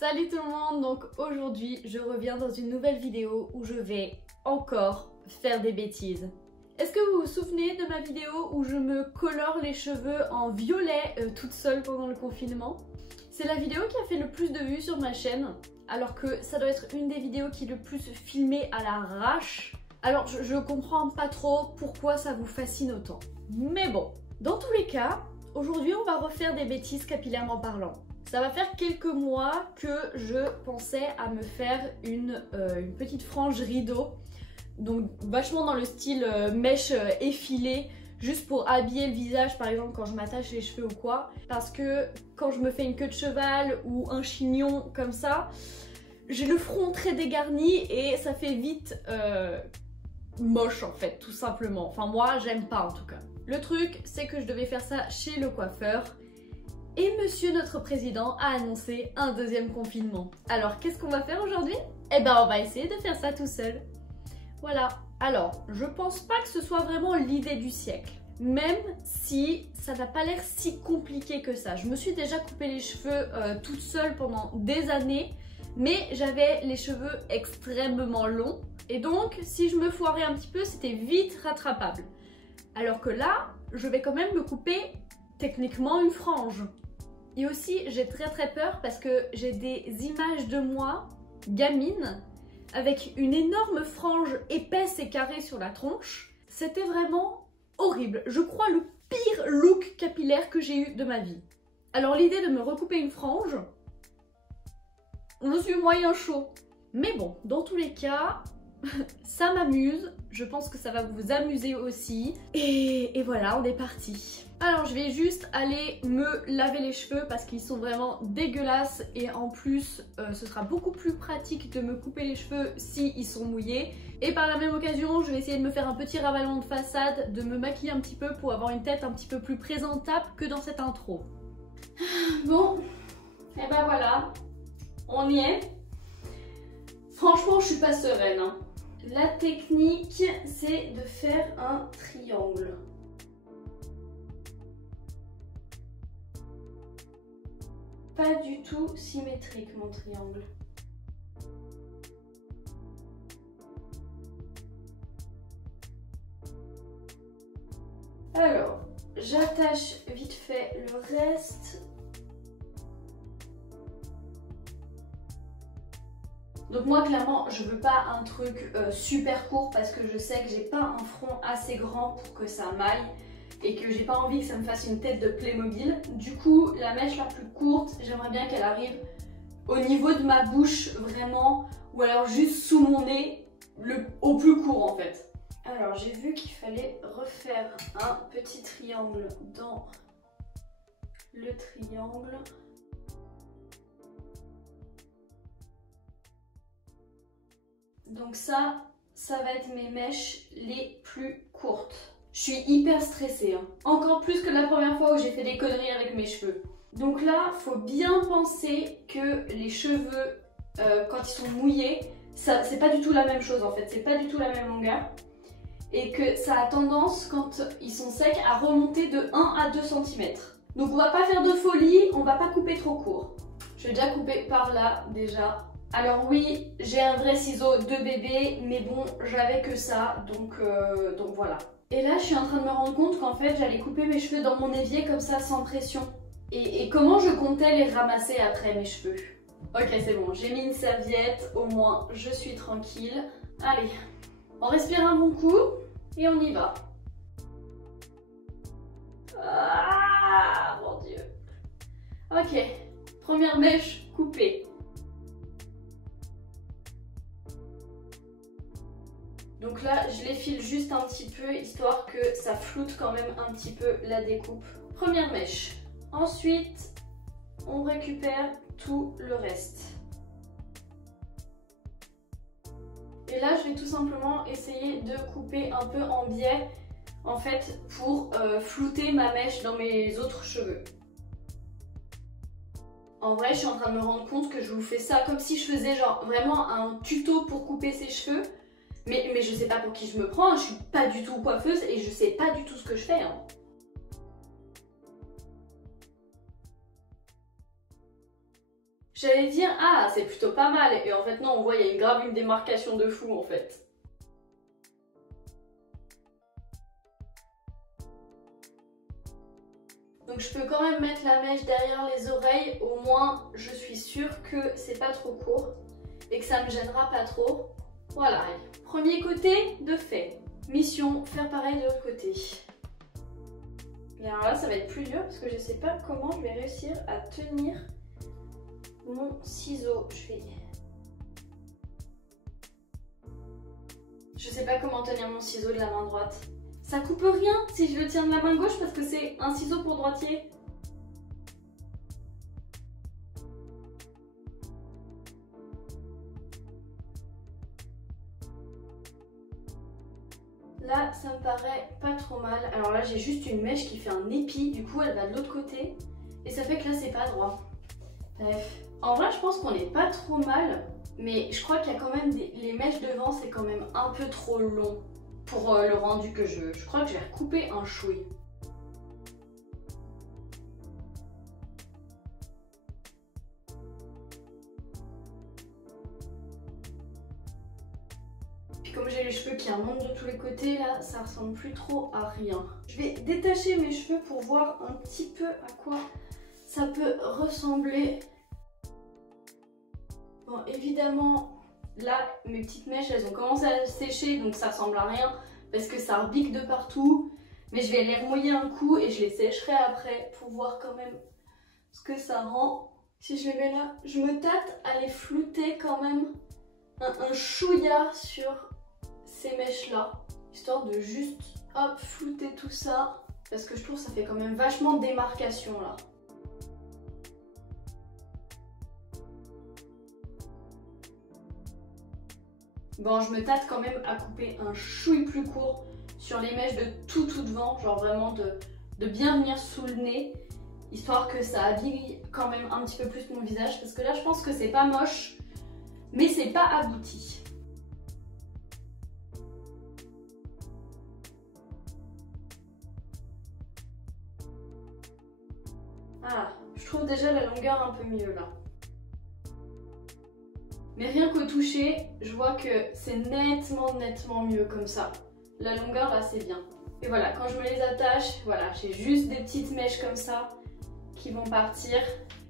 Salut tout le monde, donc aujourd'hui je reviens dans une nouvelle vidéo où je vais encore faire des bêtises. Est-ce que vous vous souvenez de ma vidéo où je me colore les cheveux en violet toute seule pendant le confinement? C'est la vidéo qui a fait le plus de vues sur ma chaîne, alors que ça doit être une des vidéos qui est le plus filmée à l'arrache. Alors je comprends pas trop pourquoi ça vous fascine autant. Mais bon, dans tous les cas, aujourd'hui on va refaire des bêtises capillairement parlant. Ça va faire quelques mois que je pensais à me faire une petite frange rideau, donc vachement dans le style mèche effilée, juste pour habiller le visage par exemple quand je m'attache les cheveux ou quoi, parce que quand je me fais une queue de cheval ou un chignon comme ça, j'ai le front très dégarni et ça fait vite moche en fait, tout simplement. Enfin moi j'aime pas en tout cas. Le truc c'est que je devais faire ça chez le coiffeur. Et monsieur notre président a annoncé un deuxième confinement. Alors qu'est-ce qu'on va faire aujourd'hui? Eh ben on va essayer de faire ça tout seul. Voilà. Alors je pense pas que ce soit vraiment l'idée du siècle. Même si ça n'a pas l'air si compliqué que ça. Je me suis déjà coupé les cheveux toute seule pendant des années. Mais j'avais les cheveux extrêmement longs. Et donc si je me foirais un petit peu, c'était vite rattrapable. Alors que là, je vais quand même me couper techniquement une frange. Et aussi j'ai très peur parce que j'ai des images de moi, gamine, avec une énorme frange épaisse et carrée sur la tronche. C'était vraiment horrible. Je crois le pire look capillaire que j'ai eu de ma vie. Alors l'idée de me recouper une frange, je suis moyen chaud. Mais bon, dans tous les cas, ça m'amuse. Je pense que ça va vous amuser aussi. Et voilà, on est parti. Alors je vais juste aller me laver les cheveux parce qu'ils sont vraiment dégueulasses et en plus ce sera beaucoup plus pratique de me couper les cheveux si ils sont mouillés. Et par la même occasion je vais essayer de me faire un petit ravalement de façade, de me maquiller un petit peu pour avoir une tête un petit peu plus présentable que dans cette intro. Bon, et ben voilà, on y est. Franchement je suis pas sereine hein. La technique c'est de faire un triangle. Pas du tout symétrique mon triangle. Alors, j'attache vite fait le reste. Donc moi clairement je veux pas un truc super court parce que je sais que j'ai pas un front assez grand pour que ça m'aille. Et que j'ai pas envie que ça me fasse une tête de Playmobil. Du coup, la mèche la plus courte, j'aimerais bien qu'elle arrive au niveau de ma bouche vraiment, ou alors juste sous mon nez, au plus court en fait. Alors j'ai vu qu'il fallait refaire un petit triangle dans le triangle. Donc ça va être mes mèches les plus courtes. Je suis hyper stressée, hein. Encore plus que la première fois où j'ai fait des conneries avec mes cheveux. Donc là, faut bien penser que les cheveux, quand ils sont mouillés, c'est pas du tout la même chose en fait, c'est pas du tout la même longueur. Et que ça a tendance, quand ils sont secs, à remonter de 1 à 2 cm. Donc on va pas faire de folie, on va pas couper trop court. Je vais déjà couper par là, déjà. Alors oui, j'ai un vrai ciseau de bébé, mais bon, j'avais que ça, donc voilà. Et là, je suis en train de me rendre compte qu'en fait, j'allais couper mes cheveux dans mon évier comme ça, sans pression. Et comment je comptais les ramasser après, mes cheveux? Ok, c'est bon, j'ai mis une serviette, au moins, je suis tranquille. Allez, on respire un bon coup et on y va. Ah, mon Dieu. Ok, première mèche coupée. Donc là, je l'effile juste un petit peu, histoire que ça floute quand même un petit peu la découpe. Première mèche. Ensuite, on récupère tout le reste. Et là, je vais tout simplement essayer de couper un peu en biais, en fait, pour flouter ma mèche dans mes autres cheveux. En vrai, je suis en train de me rendre compte que je vous fais ça comme si je faisais genre vraiment un tuto pour couper ses cheveux. Mais je sais pas pour qui je me prends, je suis pas du tout coiffeuse et je sais pas du tout ce que je fais. Hein. J'allais dire, ah, c'est plutôt pas mal. Et en fait, non, on voit, il y a grave une démarcation de fou, en fait. Donc je peux quand même mettre la mèche derrière les oreilles, au moins je suis sûre que c'est pas trop court et que ça me gênera pas trop. Voilà, premier côté de fait. Mission, faire pareil de l'autre côté. Et alors là ça va être plus dur parce que je sais pas comment je vais réussir à tenir mon ciseau. Je sais pas comment tenir mon ciseau de la main droite. Ça coupe rien si je le tiens de la main gauche parce que c'est un ciseau pour droitier. Là, ça me paraît pas trop mal. Alors là, j'ai juste une mèche qui fait un épi, du coup elle va de l'autre côté. Et ça fait que là, c'est pas droit. Bref. En vrai, je pense qu'on est pas trop mal. Mais je crois qu'il y a quand même les mèches devant, c'est quand même un peu trop long pour le rendu que je veux. Je crois que je vais recouper un chouï. Puis comme j'ai les cheveux qui remontent de tous les côtés, là, ça ressemble plus trop à rien. Je vais détacher mes cheveux pour voir un petit peu à quoi ça peut ressembler. Bon, évidemment, là, mes petites mèches, elles ont commencé à sécher, donc ça ressemble à rien parce que ça rebique de partout. Mais je vais les remouiller un coup et je les sécherai après pour voir quand même ce que ça rend. Si je les mets là, je me tâte à les flouter quand même un chouïa sur ces mèches-là, histoire de juste, hop, flouter tout ça, parce que je trouve que ça fait quand même vachement démarcation là. Bon, je me tâte quand même à couper un chouï plus court sur les mèches de tout devant, genre vraiment de bien venir sous le nez, histoire que ça habille quand même un petit peu plus mon visage, parce que là je pense que c'est pas moche, mais c'est pas abouti. Ah, je trouve déjà la longueur un peu mieux là. Mais rien qu'au toucher, je vois que c'est nettement mieux comme ça. La longueur là c'est bien. Et voilà, quand je me les attache, voilà, j'ai juste des petites mèches comme ça qui vont partir.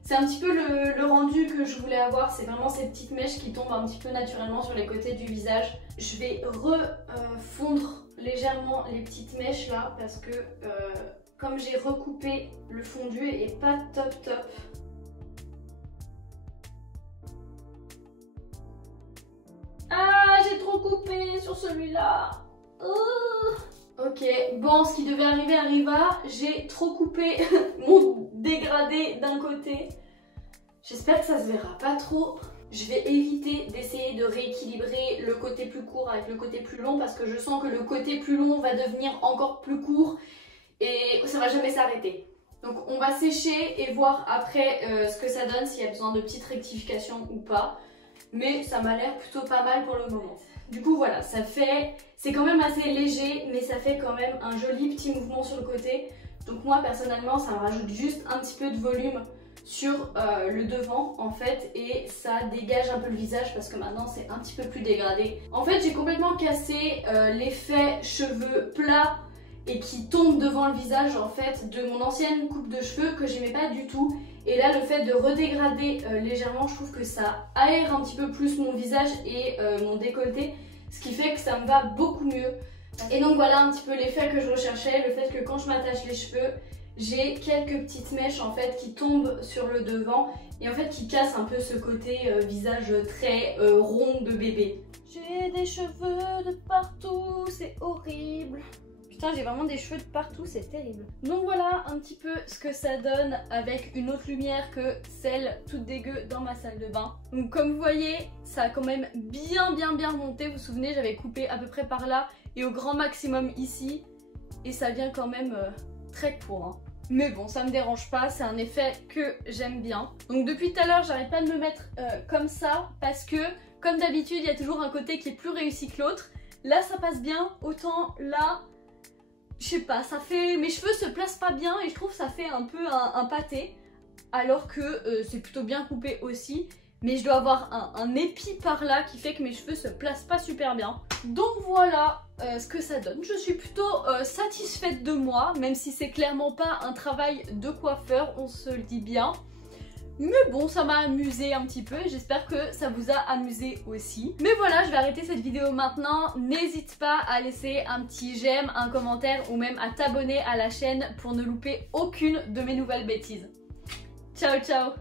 C'est un petit peu le rendu que je voulais avoir, c'est vraiment ces petites mèches qui tombent un petit peu naturellement sur les côtés du visage. Je vais refondre légèrement les petites mèches là parce que comme j'ai recoupé, le fondu est pas top. Ah, j'ai trop coupé sur celui-là. Ok, bon, ce qui devait arriver arriva. J'ai trop coupé mon dégradé d'un côté. J'espère que ça se verra pas trop. Je vais éviter d'essayer de rééquilibrer le côté plus court avec le côté plus long parce que je sens que le côté plus long va devenir encore plus court et ça va jamais s'arrêter. Donc on va sécher et voir après ce que ça donne, s'il y a besoin de petites rectifications ou pas. Mais ça m'a l'air plutôt pas mal pour le moment. Du coup voilà, c'est quand même assez léger, mais ça fait quand même un joli petit mouvement sur le côté. Donc moi personnellement, ça me rajoute juste un petit peu de volume sur le devant en fait, et ça dégage un peu le visage parce que maintenant c'est un petit peu plus dégradé. En fait j'ai complètement cassé l'effet cheveux plats et qui tombe devant le visage en fait de mon ancienne coupe de cheveux que j'aimais pas du tout. Et là le fait de redégrader légèrement, je trouve que ça aère un petit peu plus mon visage et mon décolleté, ce qui fait que ça me va beaucoup mieux. Et donc voilà un petit peu l'effet que je recherchais, le fait que quand je m'attache les cheveux, j'ai quelques petites mèches en fait qui tombent sur le devant et en fait qui cassent un peu ce côté visage très rond de bébé. J'ai des cheveux de partout, c'est horrible. Putain, j'ai vraiment des cheveux de partout, c'est terrible. Donc voilà un petit peu ce que ça donne avec une autre lumière que celle toute dégueu dans ma salle de bain. Donc comme vous voyez, ça a quand même bien remonté. Vous vous souvenez, j'avais coupé à peu près par là et au grand maximum ici. Et ça vient quand même très court. Hein. Mais bon, ça me dérange pas, c'est un effet que j'aime bien. Donc depuis tout à l'heure, j'arrête pas de me mettre comme ça parce que, comme d'habitude, il y a toujours un côté qui est plus réussi que l'autre. Là, ça passe bien, autant là... Je sais pas, ça fait... Mes cheveux se placent pas bien et je trouve que ça fait un peu un pâté. alors que c'est plutôt bien coupé aussi. Mais je dois avoir un épi par là qui fait que mes cheveux se placent pas super bien. Donc voilà ce que ça donne. Je suis plutôt satisfaite de moi, même si c'est clairement pas un travail de coiffeur, on se le dit bien. Mais bon, ça m'a amusé un petit peu et j'espère que ça vous a amusé aussi. Mais voilà, je vais arrêter cette vidéo maintenant. N'hésite pas à laisser un petit j'aime, un commentaire ou même à t'abonner à la chaîne pour ne louper aucune de mes nouvelles bêtises. Ciao ciao!